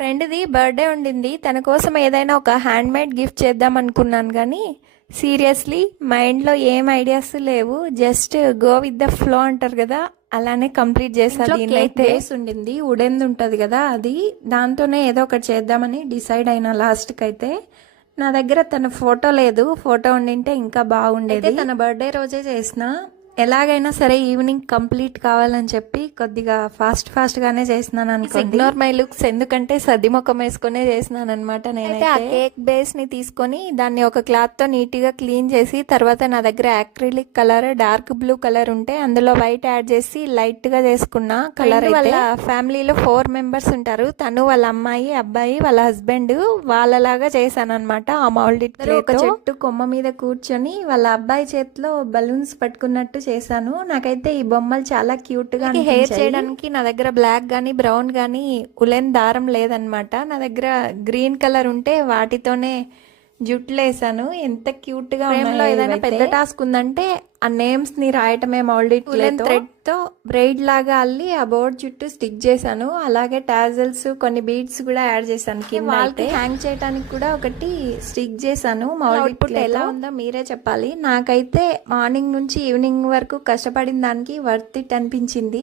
ఫ్రెండ్ది birthday ఉండింది. తన కోసం ఏదైనా ఒక హ్యాండ్ మేడ్ గిఫ్ట్ చేద్దాం అనుకున్నాను, కానీ సీరియస్లీ మైండ్లో ఏం ఐడియాస్ లేవు. Just go with the flow అంటారు కదా, అలానే కంప్లీట్ చేసాను. దీనిలో బేస్ ఉండింది, ఉడెంది ఉంటుంది కదా, అది దాంతోనే ఏదో ఒకటి చేద్దామని డిసైడ్ అయినా. లాస్ట్కి అయితే నా దగ్గర తన ఫోటో లేదు, ఫోటో ఉండింటే ఇంకా బాగుండేది. తన బర్త్డే రోజే చేసిన. ఎలాగైనా సరే ఈవినింగ్ కంప్లీట్ కావాలని చెప్పి కొద్దిగా ఫాస్ట్ గానే చేసినాను అనుకో. ఇగ్నోర్ మై లుక్స్, ఎందుకంటే సర్ది ముఖం వేసుకునే చేసినాను అనమాట. నేనైతే ఆ కేక్ బేస్ ని తీసుకొని దాన్ని ఒక క్లాత్ తో నీట్ గా క్లీన్ చేసి, తర్వాత నా దగ్గర acrylic colour dark blue colour ఉంటే అందులో వైట్ యాడ్ చేసి లైట్ గా చేసుకున్నా కలర్. వాళ్ళ ఫ్యామిలీలో 4 మెంబర్స్ ఉంటారు. తను, వాళ్ళ అమ్మాయి, అబ్బాయి, వాళ్ళ హస్బెండ్, వాళ్ళలాగా చేశాను అనమాట. ఆ మౌల్డ్ ఒక చెట్టు కొమ్మ మీద కూర్చొని వాళ్ళ అబ్బాయి చేతిలో బలూన్స్ పట్టుకున్నట్టు చేశాను. నాకైతే ఈ బొమ్మలు చాలా క్యూట్ గా. హెయిర్ చేయడానికి నా దగ్గర బ్లాక్ గానీ బ్రౌన్ గానీ ఉలెన్ దారం లేదనమాట. నా దగ్గర గ్రీన్ కలర్ ఉంటే వాటితోనే జుట్లు వేసాను. ఎంత క్యూట్ గా. లో ఏదైనా పెద్ద టాస్క్ ఉందంటే ఆ నేమ్స్ ని రాయటమే. మౌల్డెడ్ థ్రెడ్ తో బ్రైడ్ లాగా అల్లి ఆ బోర్డ్ చుట్టూ స్టిక్ చేశాను. అలాగే టాజల్స్, కొన్ని బీడ్స్ కూడా యాడ్ చేశాను. వాళ్ళకి హ్యాంగ్ చేయడానికి కూడా ఒకటి స్టిక్ చేశాను. అవుట్పుట్ ఎలా ఉందో మీరే చెప్పాలి. నాకైతే మార్నింగ్ నుంచి ఈవినింగ్ వరకు కష్టపడిన దానికి వర్త్ ఇట్ అనిపించింది.